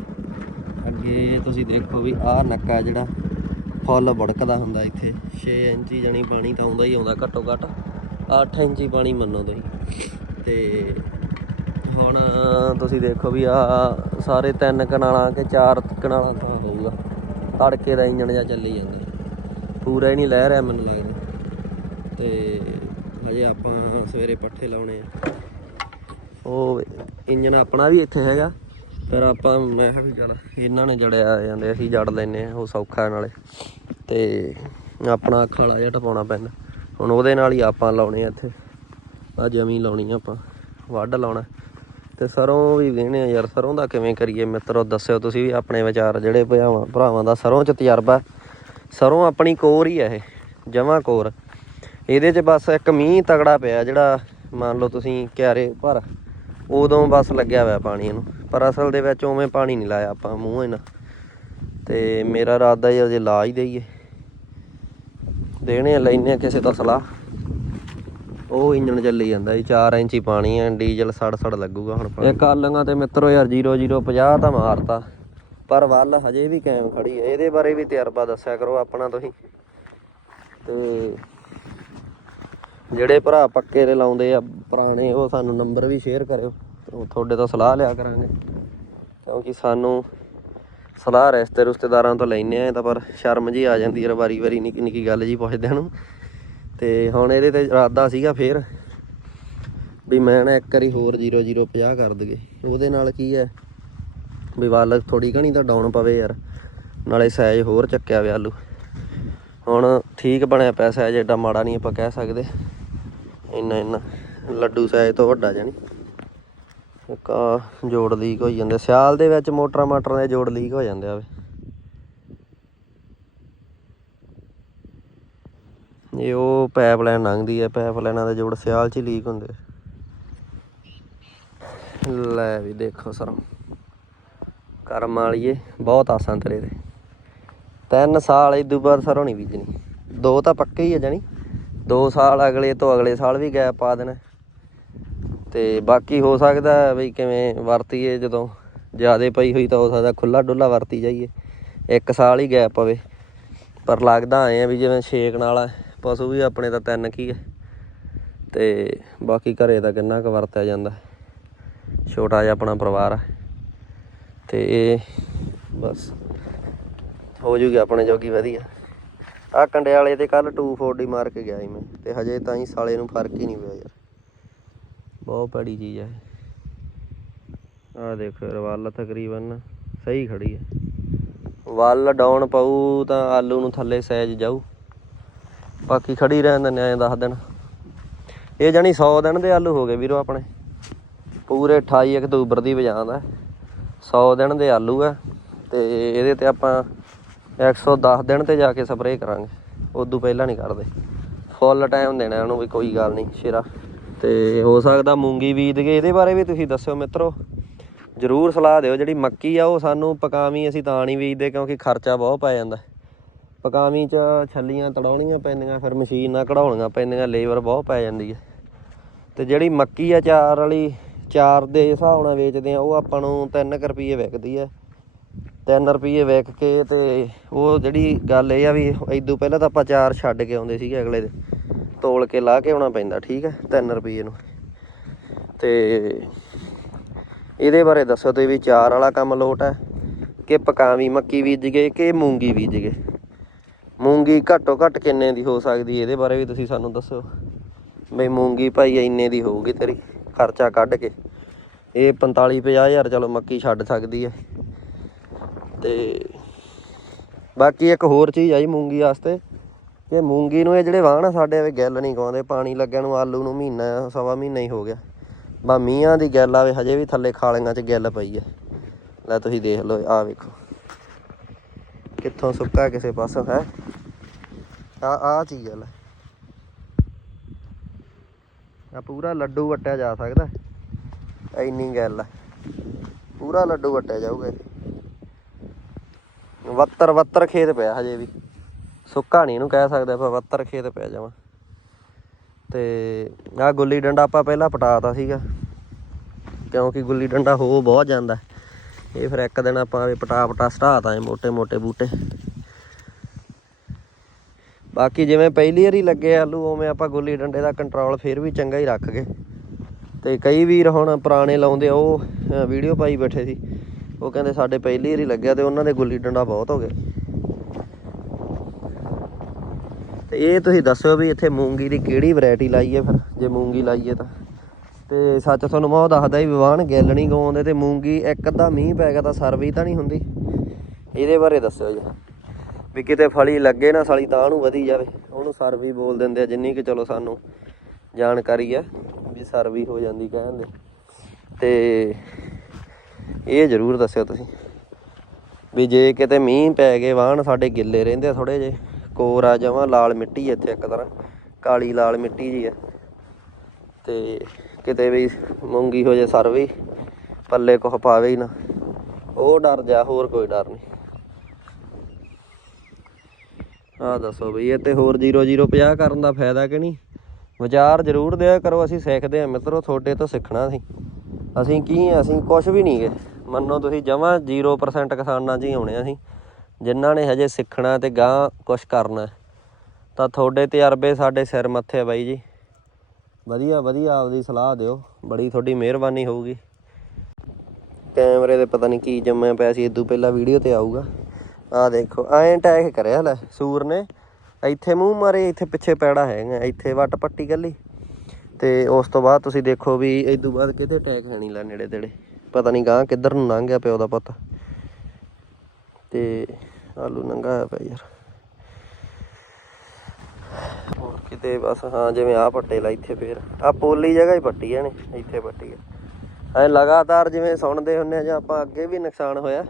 ਅੱਗੇ ਤੁਸੀਂ ਦੇਖੋ ਵੀ ਆਹ ਨੱਕਾ ਜਿਹੜਾ ਫੁੱਲ ਵੜਕਦਾ ਹੁੰਦਾ ਇੱਥੇ। 6 ਇੰਚੀ ਜਣੀ ਪਾਣੀ ਤਾਂ ਆਉਂਦਾ ਹੀ ਆਉਂਦਾ ਘੱਟੋ ਘੱਟ। 8 ਇੰਚੀ ਪਾਣੀ ਮੰਨੋ ਤੁਸੀਂ। ਤੇ ਹੁਣ ਤੁਸੀਂ ਦੇਖੋ ਵੀ ਆ ਸਾਰੇ ਤਿੰਨ ਕਨਾਲਾਂ ਕੇ ਚਾਰ ਕਨਾਲਾਂ ਤਾਂ ਹੋਊਗਾ। ਤੜਕੇ ਦਾ ਇੰਜਣ ਜਾਂ ਚੱਲੀ ਜਾਂਦਾ। ਪੂਰਾ ਹੀ ਨਹੀਂ ਲੈ ਰਿਹਾ ਮੈਨੂੰ ਲੱਗਦਾ। ਤੇ ਹਜੇ ਆਪਾਂ ਸਵੇਰੇ ਪੱਠੇ ਲਾਉਣੇ ਆ। ਉਹ ਇੰਜਨ ਆਪਣਾ ਵੀ ਇੱਥੇ ਹੈਗਾ। ਫਿਰ ਆਪਾਂ ਮੈਂ ਕਿਹਾ ਵੀ ਚੱਲ ਇਹਨਾਂ ਨੇ ਜੜਿਆ ਜਾਂਦੇ ਅਸੀਂ ਜੜ ਲੈਨੇ ਆ ਉਹ ਸੌਖਾ ਨਾਲੇ। ਤੇ ਆਪਣਾ ਖਾਲਾ ਜਿਹਾ ਟਪਾਉਣਾ ਪੈਂਦਾ। ਹੁਣ ਉਹਦੇ ਨਾਲ ਹੀ ਆਪਾਂ ਲਾਉਣੇ ਆ ਇੱਥੇ। ਆ ਜਮੀ ਲਾਉਣੀ ਆ ਆਪਾਂ ਵੱਢ ਲਾਉਣਾ। ਤੇ ਸਰੋਂ ਵੀ ਵੇਹਣੇ ਆ ਯਾਰ ਸਰੋਂ ਦਾ ਕਿਵੇਂ ਕਰੀਏ ਮਿੱਤਰੋ ਦੱਸਿਓ ਤੁਸੀਂ ਵੀ ਆਪਣੇ ਵਿਚਾਰ ਜਿਹੜੇ ਭਰਾਵਾਂ ਭਰਾਵਾਂ ਦਾ ਸਰੋਂ ਚ ਤਜਰਬਾ। ਸਰੋਂ ਆਪਣੀ ਕੋਰ ਹੀ ਆ ਇਹ ਜਮਾ ਕੋਰ। ਇਹਦੇ 'ਚ ਬਸ ਇੱਕ ਮੀਂਹ ਤਗੜਾ ਪਿਆ ਜਿਹੜਾ ਮੰਨ ਲਓ ਤੁਸੀਂ ਕਿਆਰੇ ਪਰ ਉਦੋਂ ਬਸ ਲੱਗਿਆ ਹੋਇਆ ਪਾਣੀ ਇਹਨੂੰ। ਪਰ ਅਸਲ ਦੇ ਵਿੱਚ ਉਵੇਂ ਪਾਣੀ ਨਹੀਂ ਲਾਇਆ ਆਪਾਂ ਮੂੰਹ ਇਹਨਾਂ। ਤੇ ਮੇਰਾ ਇਰਾਦਾ ਯਾਰ ਜੇ ਲਾ ਹੀ ਦਈਏ। ਦੇਣੇ ਆ, ਲੈਨੇ ਆ ਕਿਸੇ ਤੋਂ ਸਲਾਹ। ਉਹ ਇੰਜਣ ਚੱਲੀ ਜਾਂਦਾ ਜੀ 4 ਇੰਚੀ ਪਾਣੀ ਆ ਡੀਜ਼ਲ ਸੜ ਸੜ ਲੱਗੂਗਾ ਹੁਣ ਇਹ ਕਾਲੀਆਂ ਤੇ ਮਿੱਤਰੋ ਯਾਰ 0050 ਤਾਂ ਮਾਰਤਾ। ਪਰ ਵੱਲ ਹਜੇ ਵੀ ਕਾਇਮ ਖੜੀ ਹੈ ਇਹਦੇ ਬਾਰੇ ਵੀ ਤਜਰਬਾ ਦੱਸਿਆ ਕਰੋ ਆਪਣਾ ਤੁਸੀਂ। ਤੇ ਜਿਹੜੇ ਭਰਾ ਪੱਕੇ ਦੇ ਲਾਉਂਦੇ ਆ, ਪੁਰਾਣੇ, ਉਹ ਸਾਨੂੰ ਨੰਬਰ ਵੀ ਸ਼ੇਅਰ ਕਰਿਓ। ਤੁਹਾਡੇ ਤੋਂ ਸਲਾਹ ਲਿਆ ਕਰਾਂਗੇ। ਕਿਉਂਕਿ ਸਾਨੂੰ ਸਲਾਹ ਰਿਸ਼ਤੇ ਰਿਸ਼ਤੇਦਾਰਾਂ ਤੋਂ ਲੈਨੇ ਆ ਤਾਂ ਪਰ ਸ਼ਰਮ ਜੀ ਆ ਜਾਂਦੀ ਹੈ ਵਾਰੀ ਵਾਰੀ ਨਿੱਕੀ ਨਿੱਕੀ ਗੱਲ ਜੀ ਪੁੱਛਦਿਆਂ ਨੂੰ ਤੇ ਹੁਣ ਇਹਦੇ ਤੇ ਇਰਾਦਾ ਸੀਗਾ ਫੇਰ ਵੀ ਮੈਂ ਨਾ ਇੱਕ ਵਾਰੀ ਹੋਰ 0050 ਕਰ ਦਗੇ ਉਹਦੇ ਨਾਲ ਕੀ ਹੈ? ਵੀ ਵਾਲ ਥੋੜੀ ਘਣੀ ਤਾਂ ਡਾਊਨ ਪਵੇ ਯਾਰ। ਨਾਲੇ ਸਾਈਜ਼ ਹੋਰ ਚੱਕਿਆ ਵੇ ਆਲੂ। ਹੁਣ ਠੀਕ ਬਣਿਆ ਪਿਆ ਸਾਈਜ਼ ਏਡਾ ਮਾੜਾ ਨਹੀਂ ਆਪਾਂ ਕਹਿ ਸਕਦੇ। ਇੰਨਾ ਇੰਨਾ। ਲੱਡੂ ਸਾਇਜ ਤੋਂ ਵੱਡਾ ਜਾਨੀ ਇੱਕ ਜੋੜ ਲੀਕ ਹੋਈ ਜਾਂਦੇ। ਸਿਆਲ ਦੇ ਵਿੱਚ ਮੋਟਰਾਂ ਮਾਟਰਾਂ ਦੇ ਜੋੜ ਲੀਕ ਹੋ ਜਾਂਦੇ ਆਵੇ ਇਹ ਉਹ ਪੈਪ ਪਾਈਪਲਾਈਨ ਲੰਘਦੀ ਹੈ ਪਾਈਪਲਾਈਨਾਂ ਦੇ ਜੋੜ ਸਿਆਲ 'ਚ ਹੀ ਲੀਕ ਹੁੰਦੇ ਲੈ ਵੀ ਦੇਖੋ ਸਰ। ਕਰਮ ਵਾਲੀਏ, ਬਹੁਤ ਆਸਾਂ ਤੇਰੇ ਦੇ ਤਿੰਨ ਸਾਲ ਇਦੋਂ ਬਾਅਦ ਸਰੋਂ ਨਹੀਂ ਬੀਜਣੀ। ਦੋ ਤਾਂ ਪੱਕੇ ਹੀ ਆ ਜਾਣੀ। ਦੋ ਸਾਲ ਅਗਲੇ ਤੋਂ ਅਗਲੇ ਸਾਲ ਵੀ ਗੈਪ ਪਾ ਦੇਣਾ। ਤੇ ਬਾਕੀ ਹੋ ਸਕਦਾ ਵੀ ਕਿਵੇਂ ਵਰਤੀਏ, ਜਦੋਂ ਜਿਆਦੇ ਪਈ ਹੋਈ ਤਾਂ ਹੋ ਸਕਦਾ ਖੁੱਲਾ ਡੁੱਲਾ ਵਰਤੀ ਜਾਈਏ। ਇੱਕ ਸਾਲ ਹੀ ਗੈਪ ਪਵੇ। ਪਰ ਲੱਗਦਾ ਆਏ ਆ ਵੀ ਜਿਵੇਂ ਛੇਕਣ ਵਾਲਾ ਪਸ਼ੂ ਵੀ ਆਪਣੇ ਤਾਂ ਤਿੰਨ ਕੀ ਹੈ ਤੇ ਬਾਕੀ ਘਰੇ ਦਾ ਕਿੰਨਾ ਕੁ ਵਰਤਿਆ ਜਾਂਦਾ। ਛੋਟਾ ਜਿਹਾ ਆਪਣਾ ਪਰਿਵਾਰ ਹੈ ਤੇ ਬਸ, ਹੋ ਜੂਗੀ ਆਪਣੇ ਜੋਗੀ ਵਧੀਆ। ਆ ਕੰਡੇ ਵਾਲੇ ਤੇ ਕੱਲ 240 ਮਾਰ ਕੇ ਗਿਆ ਸੀ ਮੈਂ ਤੇ ਹਜੇ ਤਾਂ ਹੀ ਸਾਲੇ ਨੂੰ ਫ਼ਰਕ ਹੀ ਨਹੀਂ ਪਿਆ ਯਾਰ। ਬਹੁਤ ਭੈੜੀ ਚੀਜ਼ ਹੈ ਆ ਦੇਖੋ ਯਾਰ ਵੱਲ ਤਕਰੀਬਨ ਸਹੀ ਖੜੀ ਹੈ ਵੱਲ ਡਾਊਨ ਪਾਊ ਤਾਂ ਆਲੂ ਨੂੰ ਥੱਲੇ ਸੈਜ ਜਾਊ। ਬਾਕੀ ਖੜੀ ਰਹਿਣ ਦਿੰਦੇ ਐਂ ਦੱਸ ਦਿਨ। ਇਹ ਜਾਨੀ 100 ਦਿਨ ਦੇ ਆਲੂ ਹੋ ਗਏ ਵੀਰੋ ਆਪਣੇ। ਪੂਰੇ 28 ਅਕਤੂਬਰ ਦੀ ਵਜਾਂਦਾ 100 ਦਿਨ ਦੇ ਆਲੂ ਆ ਤੇ ਇਹਦੇ ਤੇ ਆਪਾਂ 110 ਦਿਨ ਤੇ ਜਾ ਕੇ ਸਪਰੇਅ ਕਰਾਂਗੇ। ਉਦੋਂ ਪਹਿਲਾਂ ਨਹੀਂ ਕਰਦੇ। ਫੁੱਲ ਟਾਈਮ ਦੇਣਾ ਉਹਨੂੰ ਵੀ ਕੋਈ ਗੱਲ ਨਹੀਂ ਸ਼ੇਰਾ। ਤੇ ਹੋ ਸਕਦਾ ਮੂੰਗੀ ਬੀਜ ਕੇ ਇਹਦੇ ਬਾਰੇ ਵੀ ਤੁਸੀਂ ਦੱਸਿਓ ਮਿੱਤਰੋ। ਜਰੂਰ ਸਲਾਹ ਦਿਓ, ਜਿਹੜੀ ਮੱਕੀ ਆ, ਉਹ ਸਾਨੂੰ ਪਕਾਵੀ ਅਸੀਂ ਤਾਂ ਨਹੀਂ ਬੀਜਦੇ ਕਿਉਂਕਿ ਖਰਚਾ ਬਹੁਤ ਪੈ ਜਾਂਦਾ। ਪਕਾਵੀ ਚ ਛੱਲੀਆਂ ਤੜਾਉਣੀਆਂ ਪੈਂਦੀਆਂ, ਫਿਰ ਮਸ਼ੀਨ ਨਾਲ ਕਢਾਉਣੀਆਂ ਪੈਂਦੀਆਂ ਲੇਬਰ ਬਹੁਤ ਪੈ ਜਾਂਦੀ ਹੈ ਤੇ ਜਿਹੜੀ ਮੱਕੀ ਆ, ਚਾਰ ਵਾਲੀ, ਚਾਰ ਦੇ ਹਿਸਾਬ ਨਾਲ ਵੇਚਦੇ ਆ, ਉਹ ਆਪਾਂ ਨੂੰ 3 ਰੁਪਏ ਵਿਕਦੀ ਹੈ 3 ਰੁਪਏ ਵੇਖ ਕੇ ਤੇ ਉਹ ਜਿਹੜੀ ਗੱਲ ਇਹ ਆ ਵੀ ਇਦੋਂ ਪਹਿਲਾਂ ਤਾਂ ਆਪਾਂ ਚਾਰ ਛੱਡ ਕੇ ਆਉਂਦੇ ਸੀਗੇ ਅਗਲੇ ਦੇ। ਤੋਲ ਕੇ ਲਾ ਕੇ ਆਉਣਾ ਪੈਂਦਾ, ਠੀਕ ਹੈ 3 ਰੁਪਏ ਨੂੰ। ਤੇ ਇਹਦੇ ਬਾਰੇ ਦੱਸੋ ਤੇ ਵੀ ਚਾਰ ਵਾਲਾ ਕੰਮ ਲੋਟ ਹੈ ਕਿ ਪਕਾਵੀ ਮੱਕੀ ਬੀਜ ਗਏ ਕਿ ਮੂੰਗੀ ਬੀਜ ਗਏ? ਮੂੰਗੀ ਘੱਟੋ ਘੱਟ ਕਿੰਨੇ ਦੀ ਹੋ ਸਕਦੀ ਇਹਦੇ ਬਾਰੇ ਵੀ ਤੁਸੀਂ ਸਾਨੂੰ ਦੱਸੋ। ਬਈ ਮੂੰਗੀ ਭਾਈ ਇੰਨੇ ਦੀ ਹੋਊਗੀ ਤੇਰੀ, ਖਰਚਾ ਕੱਢ ਕੇ। ਇਹ 45 ਹਜ਼ਾਰ, ਚਲੋ ਮੱਕੀ ਛੱਡ ਸਕਦੀ ਹੈ। ਤੇ ਬਾਕੀ ਇੱਕ ਹੋਰ ਚੀਜ਼ ਆਈ ਮੂੰਗੀ ਵਾਸਤੇ, ਕਿ ਮੂੰਗੀ ਨੂੰ ਇਹ ਜਿਹੜੇ ਵਾਹਣ ਆ ਸਾਡੇ ਐਵੇਂ ਗਿੱਲ ਨਹੀਂ ਗਾਉਂਦੇ ਪਾਣੀ ਲੱਗਣ ਨੂੰ ਆਲੂ ਨੂੰ ਮਹੀਨਾ, ਸਵਾ ਮਹੀਨਾ ਹੀ ਹੋ ਗਿਆ। ਬਾ ਮੀਆਂ ਦੀ ਗਿੱਲ ਆਵੇ, ਹਜੇ ਵੀ ਥੱਲੇ ਖਾਲੀਆਂ 'ਚ ਗਿੱਲ ਪਈ ਹੈ ਲੈ ਤੁਸੀਂ ਦੇਖ ਲਓ, ਆਹ ਵੇਖੋ। ਕਿੱਥੋਂ ਸੁੱਕਾ ਕਿਸੇ ਪਾਸੋਂ, ਹੈ? ਆ ਆ ਚੀਜ਼ ਆ ਆ ਪੂਰਾ ਲੱਡੂ ਵਟਿਆ ਜਾ ਸਕਦਾ। ਇੰਨੀ ਗੱਲ ਆ। ਪੂਰਾ ਲੱਡੂ ਵਟਿਆ ਜਾਊਗਾ ਵੱਤਰ ਵੱਤਰ ਖੇਤ ਪਿਆ ਹਜੇ ਵੀ। ਸੁੱਕਾ ਨਹੀਂ ਇਹਨੂੰ ਕਹਿ ਸਕਦੇ ਆਪਾਂ, ਵੱਤਰ ਖੇਤ ਪਿਆ ਜਾਵਾਂ ਤੇ ਆ ਗੁੱਲੀ ਡੰਡਾ ਆਪਾਂ ਪਹਿਲਾਂ ਪਟਾਤਾ ਸੀਗਾ। ਕਿਉਂਕਿ ਗੁੱਲੀ ਡੰਡਾ ਹੋ ਬਹੁਤ ਜਾਂਦਾ। ਇਹ ਫਿਰ ਇੱਕ ਦਿਨ ਆਪਾਂ ਵੀ ਪਟਾ ਪਟਾ ਸਟਾਤਾ ਇਹ ਮੋٹے ਮੋٹے ਬੂਟੇ। ਬਾਕੀ ਜਿਵੇਂ ਪਹਿਲੀ ਵਾਰੀ ਲੱਗੇ ਆਲੂ, ਉਵੇਂ ਆਪਾਂ ਗੁੱਲੀ ਡੰਡੇ ਦਾ ਕੰਟਰੋਲ ਫੇਰ ਵੀ ਚੰਗਾ ਹੀ ਰੱਖ ਗਏ। ਤੇ ਕਈ ਵੀਰ ਹੁਣ ਪੁਰਾਣੇ ਲਾਉਂਦੇ, ਉਹ ਵੀਡੀਓ ਪਾਈ ਬੈਠੇ ਸੀ। ਉਹ ਕਹਿੰਦੇ ਸਾਡੇ ਪਹਿਲੀ ਵਾਰੀ ਲੱਗਿਆ ਤੇ ਉਹਨਾਂ ਦੇ ਗੁੱਲੀ ਡੰਡਾ ਬਹੁਤ ਹੋ ਗਏ ਤੇ ਇਹ ਤੁਸੀਂ ਦੱਸਿਓ ਵੀ ਇੱਥੇ ਮੂੰਗੀ ਦੀ ਕਿਹੜੀ ਵੈਰਾਈਟੀ ਲਾਈ ਹੈ ਫਿਰ, ਜੇ ਮੂੰਗੀ ਲਾਈਏ ਤਾਂ। ਤੇ ਸੱਚ ਤੁਹਾਨੂੰ ਮੈਂ ਉਹ ਦੱਸਦਾ ਹੀ ਵਿਵਾਨ ਗਿੱਲ ਨਹੀਂ ਗਾਉਂਦੇ ਤੇ ਮੂੰਗੀ ਇੱਕ ਅੱਧਾ ਮੀਂਹ ਪੈ ਗਿਆ ਤਾਂ ਸਰਵੀ ਤਾਂ ਨਹੀਂ ਹੁੰਦੀ। ਇਹਦੇ ਬਾਰੇ ਦੱਸਿਓ ਜੀ। ਵੀ ਕਿਤੇ ਫਲੀ ਲੱਗੇ ਨਾ, ਸਾਲੀ ਤਾਂ ਉਹਨੂੰ ਵਧੀ ਜਾਵੇ। ਉਹਨੂੰ ਸਰਵੀ ਬੋਲ ਦਿੰਦੇ ਆ, ਜਿੰਨੀ ਕਿ ਚਲੋ ਸਾਨੂੰ ਜਾਣਕਾਰੀ ਆ, ਵੀ ਸਰਵੀ ਹੋ ਜਾਂਦੀ ਕਹਿੰਦੇ ਤੇ ਇਹ ਜ਼ਰੂਰ ਦੱਸਿਓ ਤੁਸੀਂ। ਵੀ ਜੇ ਕਿਤੇ ਮੀਂਹ ਪੈ ਗਏ, ਵਾਹਣ ਸਾਡੇ ਗਿੱਲੇ ਰਹਿੰਦੇ ਥੋੜੇ ਜੇ ਕੋਰ ਆ ਜਾਵਾਂ, ਲਾਲ ਮਿੱਟੀ ਇੱਥੇ ਇੱਕ ਤਰ੍ਹਾਂ। ਕਾਲੀ ਲਾਲ ਮਿੱਟੀ ਜੀ ਆ। ਤੇ ਕਿਤੇ ਵੀ ਮੂੰਗੀ ਹੋ ਜੇ ਸਰਵੀ ਪੱਲੇ ਕੁਛ ਪਾਵੇ ਹੀ ਨਾ। ਉਹ ਡਰ ਜਾ, ਹੋਰ ਕੋਈ ਡਰ ਨਹੀਂ। ਆ ਦੱਸੋ ਬਈ ਇਹ ਤੇ ਹੋਰ 0050 ਕਰਨ ਦਾ ਫਾਇਦਾ ਕਿ ਨਹੀਂ? ਵਿਚਾਰ ਜ਼ਰੂਰ ਦਿਆ ਕਰੋ, ਅਸੀਂ ਸਿੱਖਦੇ ਆ ਮਿੱਤਰੋ, ਤੁਹਾਡੇ ਤੋਂ ਸਿੱਖਣਾ ਸੀ। ਅਸੀਂ ਕੀ ਆ, ਅਸੀਂ ਕੁਝ ਵੀ ਨਹੀਂ ਗਏ ਮੰਨੋ ਤੁਸੀਂ ਜਮਾਂ 0% ਕਿਸਾਨਾਂ 'ਚ ਹੀ ਆਉਣੇ ਆ ਅਸੀਂ। ਜਿਨ੍ਹਾਂ ਨੇ ਹਜੇ ਸਿੱਖਣਾ ਤੇ ਗਾਂ ਕੁਝ ਕਰਨਾ। ਤਾਂ ਤੁਹਾਡੇ ਤਜਰਬੇ ਸਾਡੇ ਸਿਰ ਮੱਥੇ ਆ ਬਾਈ ਜੀ। ਵਧੀਆ ਵਧੀਆ, ਆਪਦੀ ਸਲਾਹ ਦਿਓ। ਬੜੀ ਤੁਹਾਡੀ ਮਿਹਰਬਾਨੀ ਹੋਊਗੀ। ਕੈਮਰੇ ਦੇ ਪਤਾ ਨਹੀਂ ਕੀ ਜੰਮਿਆ ਪਿਆ ਸੀ ਇਦੋਂ ਪਹਿਲਾਂ ਵੀਡੀਓ ਤੇ ਆਊਗਾ। ਆ ਦੇਖੋ, ਐਂ ਅਟੈਕ ਕਰਿਆ ਲੈ ਸੂਰ ਨੇ। ਇੱਥੇ ਮੂੰਹ ਮਾਰੇ, ਇੱਥੇ ਪਿੱਛੇ ਪੈੜਾ ਹੈਗਾ, ਇੱਥੇ ਵੱਟ ਪੱਟੀ ਕੱਲੀ। ਤੇ ਉਸ ਤੋਂ ਬਾਅਦ ਤੁਸੀਂ ਦੇਖੋ ਵੀ ਇਦੋਂ ਬਾਅਦ ਕਿਤੇ ਅਟੈਕ ਹੈ ਨਹੀਂ ਲੈ ਨੇੜੇ ਤੇੜੇ। ਪਤਾ ਨਹੀਂ ਗਾਂ ਕਿੱਧਰ ਨੂੰ ਲੰਘ ਗਿਆ ਪਿਓ ਦਾ ਪੁੱਤ। ਤੇ ਆਲੂ ਨੰਗਾ ਪਿਆ ਯਾਰ। ਹੋਰ ਕਿਤੇ ਬਸ ਹਾਂ ਜਿਵੇਂ ਆ ਪੱਟੇ ਲਾ ਇੱਥੇ ਫੇਰ। ਆ ਪੋਲੀ ਜਗ੍ਹਾ ਹੀ ਪੱਟੀ ਆ ਨੇ ਇੱਥੇ ਪੱਟੀ ਆ। ਐ ਲਗਾਤਾਰ ਜਿਵੇਂ ਸੁਣਦੇ ਹੁੰਨੇ ਆ ਜਾਂ ਆਪਾਂ ਅੱਗੇ ਵੀ ਨੁਕਸਾਨ ਹੋਇਆ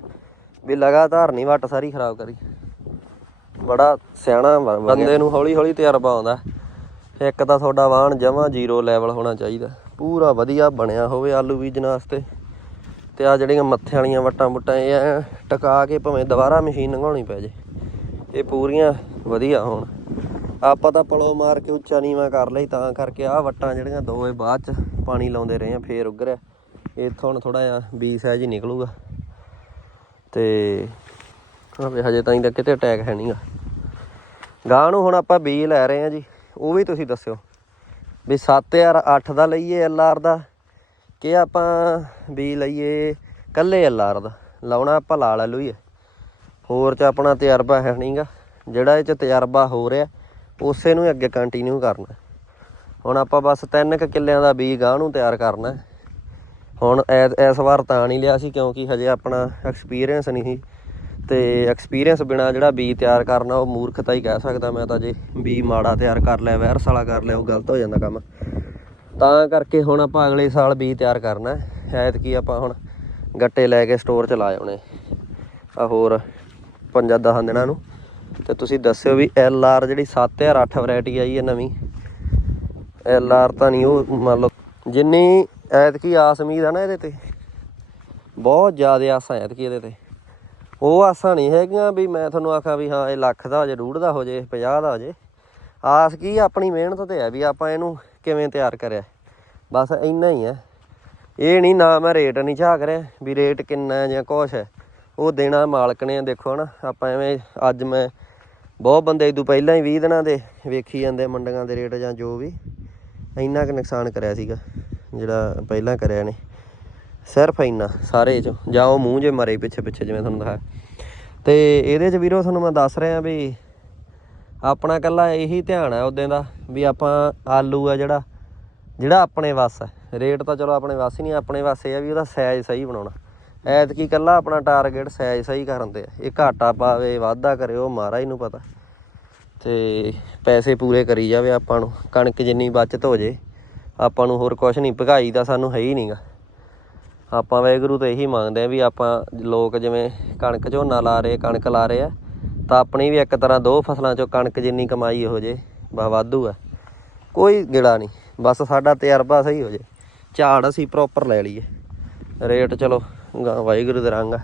ਵੀ ਲਗਾਤਾਰ ਨਹੀਂ ਵੱਟ ਸਾਰੀ ਖਰਾਬ ਕਰੀ। ਬੜਾ ਸਿਆਣਾ ਬੰਦੇ ਨੂੰ ਹੌਲੀ ਹੌਲੀ ਤਜਰਬਾ ਆਉਂਦਾ। ਇੱਕ ਤਾਂ ਤੁਹਾਡਾ ਵਾਹਣ ਜਮਾ ਜ਼ੀਰੋ ਲੈਵਲ ਹੋਣਾ ਚਾਹੀਦਾ। ਪੂਰਾ ਵਧੀਆ ਬਣਿਆ ਹੋਵੇ ਆਲੂ ਬੀਜਣ ਵਾਸਤੇ। ਤੇ ਆ ਜਿਹੜੀਆਂ ਮੱਥੇ ਵਾਲੀਆਂ ਵੱਟਾਂ ਬੁੱਟਾਂ ਇਹ ਐਂ ਟਿਕਾ ਕੇ ਭਾਵੇਂ ਦੁਬਾਰਾ ਮਸ਼ੀਨ ਲੰਘਾਉਣੀ ਪੈ ਜੇ। ਇਹ ਪੂਰੀਆਂ ਵਧੀਆ ਹੋਣ। ਆਪਾਂ ਤਾਂ ਪਲੋ ਮਾਰ ਕੇ ਉੱਚਾ ਨੀਵਾਂ ਕਰ ਲਈ, ਤਾਂ ਕਰਕੇ ਆਹ ਵੱਟਾਂ ਜਿਹੜੀਆਂ ਦੋ ਇਹ ਬਾਅਦ ਚ ਪਾਣੀ ਲਾਉਂਦੇ ਰਹੇ ਆ, ਫੇਰ ਉੱਗਰਿਆ। ਇੱਥੋਂ ਹੁਣ ਥੋੜਾ ਜਿਹਾ ਬੀ ਸਾਈਜ਼ ਹੀ ਨਿਕਲੂਗਾ। ਤੇ ਹਵੇ ਹਜੇ ਤਾਈਂ ਤਾਂ ਕਿਤੇ ਅਟੈਕ ਹੈ ਨਹੀਂਗਾ ਗਾਂ ਨੂੰ ਹੁਣ ਆਪਾਂ ਬੀ ਲੈ ਰਹੇ ਆ ਜੀ। ਉਹ ਵੀ ਤੁਸੀਂ ਦੱਸਿਓ। ਵੀ 7008 ਦਾ ਲਈਏ ਐਲਆਰ ਦਾ, ਕਿ ਆਪਾਂ ਬੀ ਲਈਏ ਕੱਲੇ ਐਲਆਰ ਦਾ। ਲਾਉਣਾ ਆਪਾਂ ਲਾਲ ਆਲੂ ਹੀ ਹੈ ਹੋਰ ਚ ਆਪਣਾ ਤਜਰਬਾ ਹੈ ਨਹੀਂਗਾ। ਜਿਹੜਾ ਇਹ ਚ ਤਜਰਬਾ ਹੋ ਰਿਹਾ, ਉਸੇ ਨੂੰ ਹੀ ਅੱਗੇ ਕੰਟੀਨਿਊ ਕਰਨਾ। ਹੁਣ ਆਪਾਂ ਬਸ ਤਿੰਨ ਕੁ ਕਿੱਲਿਆਂ ਦਾ ਬੀ ਗਾਹ ਨੂੰ ਤਿਆਰ ਕਰਨਾ। ਹੁਣ ਐ- ਇਸ ਵਾਰ ਤਾਂ ਨਹੀਂ ਲਿਆ ਸੀ, ਕਿਉਂਕਿ ਹਜੇ ਆਪਣਾ ਐਕਸਪੀਰੀਅੰਸ ਨਹੀਂ ਸੀ। ਤੇ ਐਕਸਪੀਰੀਅੰਸ ਬਿਨਾ ਜਿਹੜਾ ਬੀ ਤਿਆਰ ਕਰਨਾ, ਉਹ ਮੂਰਖਤਾ ਹੀ ਕਹਿ ਸਕਦਾ ਮੈਂ ਤਾਂ ਜੇ ਬੀ ਮਾੜਾ ਤਿਆਰ ਕਰ ਲਿਆ ਵਾਇਰਸ ਵਾਲਾ ਕਰ ਲਿਆ, ਉਹ ਗਲਤ ਹੋ ਜਾਂਦਾ ਕੰਮ। ਤਾਂ ਕਰਕੇ ਹੁਣ ਆਪਾਂ ਅਗਲੇ ਸਾਲ ਬੀ ਤਿਆਰ ਕਰਨਾ ਹੈ। ਐਤਕੀ ਆਪਾਂ ਹੁਣ ਗੱਟੇ ਲੈ ਕੇ ਸਟੋਰ ਚ ਲਾ ਆਉਣੇ। ਆ ਹੋਰ ਪੰਜਾਂ ਦਸਾਂ ਦਿਨਾਂ ਨੂੰ। ਤੇ ਤੁਸੀਂ ਦੱਸਿਓ ਵੀ ਐਲ ਆਰ ਜਿਹੜੀ 7008 ਵੈਰਾਈਟੀ ਆਈ ਹੈ ਨਵੀਂ। ਐਲ ਆਰ ਤਾਂ ਨਹੀਂ, ਉਹ ਮੰਨ ਲਓ ਜਿੰਨੀ ਐਤਕੀ ਆਸ ਉਮੀਦ ਆ ਨਾ ਇਹਦੇ ਤੇ। ਬਹੁਤ ਜ਼ਿਆਦਾ ਆਸਾਂ ਐਤਕੀ ਇਹਦੇ ਤੇ। ਉਹ ਆਸਾਂ ਨਹੀਂ ਹੈਗੀਆਂ ਵੀ ਮੈਂ ਤੁਹਾਨੂੰ ਆਖਾਂ ਵੀ ਹਾਂ, ਇਹ ਲੱਖ ਦਾ ਹੋ ਜੇ ਡੂਢ ਦਾ ਹੋ ਜੇ 50 ਦਾ ਹੋ ਜੇ ਆਸ ਕੀ ਆਪਣੀ ਮਿਹਨਤ ਤੇ ਹੈ ਵੀ ਆਪਾਂ ਇਹਨੂੰ ਕਿਵੇਂ ਤਿਆਰ ਕਰਿਆ। ਬਸ ਇੰਨਾ ਹੀ ਹੈ ਇਹ ਨਹੀਂ ਨਾ ਮੈਂ ਰੇਟ ਨਹੀਂ ਝਾਕ ਰਿਹਾ ਵੀ ਰੇਟ ਕਿੰਨਾ ਜਾਂ ਕੁਛ ਹੈ। ਉਹ ਦੇਣਾ ਮਾਲਕ ਨੇ, ਦੇਖੋ ਨਾ ਆਪਾਂ ਐਵੇਂ ਅੱਜ ਮੈਂ ਬਹੁਤ ਬੰਦੇ ਇਦੋਂ ਪਹਿਲਾਂ ਹੀ 20 ਦਿਨਾਂ ਦੇ ਵੇਖੀ ਜਾਂਦੇ ਮੰਡੀਆਂ ਦੇ ਰੇਟ ਜਾਂ ਜੋ ਵੀ। ਇੰਨਾ ਕੁ ਨੁਕਸਾਨ ਕਰਿਆ ਸੀਗਾ, ਜਿਹੜਾ ਪਹਿਲਾਂ ਕਰਿਆ ਨੇ। ਸਿਰਫ ਇੰਨਾ, ਸਾਰੇ ਚ, ਜਾਂ ਉਹ ਮੂੰਹ ਜੇ ਮਰੇ ਪਿੱਛੇ ਪਿੱਛੇ ਜਿਵੇਂ ਤੁਹਾਨੂੰ ਦਿਖਾਇਆ। ਤੇ ਇਹਦੇ ਚ ਵੀਰੋ ਤੁਹਾਨੂੰ ਮੈਂ ਦੱਸ ਰਿਹਾ ਵੀ ਆਪਣਾ ਕੱਲਾ ਇਹੀ ਧਿਆਨ ਹੈ ਉਦੋਂ ਦਾ ਵੀ ਆਪਾਂ ਆਲੂ ਆ ਜਿਹੜਾ ਜਿਹੜਾ ਆਪਣੇ ਵਾਸ ਹੈ। ਰੇਟ ਤਾਂ ਚਲੋ ਆਪਣੇ ਵਾਸ ਹੀ ਨਹੀਂ, ਆਪਣੇ ਵਾਸ ਇਹ ਆ ਵੀ ਉਹਦਾ ਸਾਈਜ਼ ਸਹੀ ਬਣਾਉਣਾ। ਐਤਕੀ ਕੱਲਾ ਆਪਣਾ ਟਾਰਗੇਟ ਸਾਈਜ਼ ਸਹੀ ਕਰਨ ਤੇ ਇਹ ਘਾਟਾ ਪਾਵੇ, ਵਾਧਾ ਕਰੇ, ਉਹ ਮਹਾਰਾਜ ਨੂੰ ਪਤਾ। ਤੇ ਪੈਸੇ ਪੂਰੇ ਕਰੀ ਜਾਵੇ ਆਪਾਂ ਨੂੰ, ਕਣਕ ਜਿੰਨੀ ਬਚਤ ਹੋ ਜੇ, ਆਪਾਂ ਨੂੰ ਹੋਰ ਕੁਝ ਨਹੀਂ, ਭਗਾਈ ਦਾ ਸਾਨੂੰ ਹੈ ਹੀ ਨਹੀਂਗਾ ਆਪਾਂ ਵਾਹਿਗੁਰੂ ਤੋਂ ਇਹੀ ਮੰਗਦੇ ਆ ਵੀ ਆਪਾਂ ਲੋਕ ਜਿਵੇਂ ਕਣਕ ਝੋਨਾ ਲਾ ਰਹੇ, ਕਣਕ ਲਾ ਰਹੇ ਆ, ਤਾਂ ਆਪਣੀ ਵੀ ਇੱਕ ਤਰ੍ਹਾਂ ਦੋ ਫਸਲਾਂ ਚੋਂ ਕਣਕ ਜਿੰਨੀ ਕਮਾਈ ਹੋ ਜੇ, ਬਾ ਵਾਧੂ ਆ। ਕੋਈ ਗਿਲਾ ਨਹੀਂ, ਬਸ ਸਾਡਾ ਤਜਰਬਾ ਸਹੀ ਹੋ ਜੇ। ਝਾੜ ਅਸੀਂ ਪ੍ਰੋਪਰ ਲੈ ਲਈਏ। ਰੇਟ ਚਲੋ, ਗਾਂ, ਵਾਹਿਗੁਰੂ ਦੇ ਰੰਗ ਆ।